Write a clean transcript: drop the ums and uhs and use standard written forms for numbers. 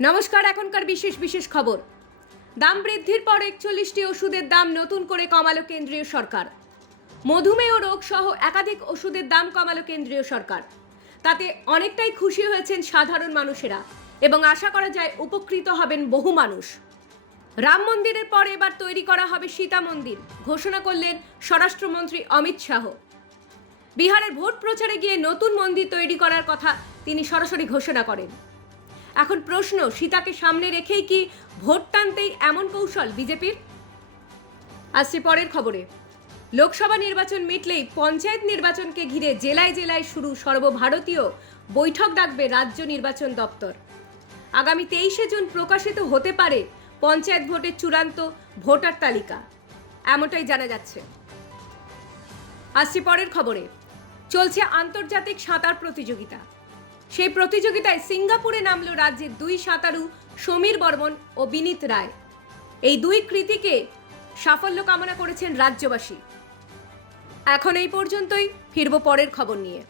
নমস্কার, এখনকার বিশেষ বিশেষ খবর। দাম বৃদ্ধির পর 41টি ওষুধের দাম নতুন করে কমালো কেন্দ্রীয় সরকার। মধুমেহ রোগ সহ একাধিক ওষুধের দাম কমালো কেন্দ্রীয় সরকার। তাতে অনেকটাই খুশি হয়েছেন সাধারণ মানুষেরা এবং আশা করা যায় উপকৃত হবেন বহু মানুষ। রাম মন্দিরের পর এবার তৈরি করা হবে সীতা মন্দির, ঘোষণা করলেন স্বরাষ্ট্রমন্ত্রী অমিত শাহ। বিহারের ভোট প্রচারে গিয়ে নতুন মন্দির তৈরি করার কথা তিনি সরাসরি ঘোষণা করেন। এখন প্রশ্ন, সীতাকে সামনে রেখেই কি ভোট টানতেই এমন কৌশল বিজেপির? আসছি পরের খবরে। লোকসভা নির্বাচন মিটলেই পঞ্চায়েত নির্বাচনকে ঘিরে জেলায় জেলায় শুরু সর্বভারতীয় বৈঠক ডাকবে রাজ্য নির্বাচন দপ্তর। আগামী 23শে জুন প্রকাশিত হতে পারে পঞ্চায়েত ভোটের চূড়ান্ত ভোটার তালিকা, এমনটাই জানা যাচ্ছে। আসছি পরের খবরে। চলছে আন্তর্জাতিক সাঁতার প্রতিযোগিতা। সেই প্রতিযোগিতায় সিঙ্গাপুরে নামলো রাজ্যের দুই সাঁতারু সমীর বর্মন ও বিনীত রায়। এই দুই কৃতীকে সাফল্য কামনা করেছেন রাজ্যবাসী। এখন এই পর্যন্তই, ফিরব পরের খবর নিয়ে।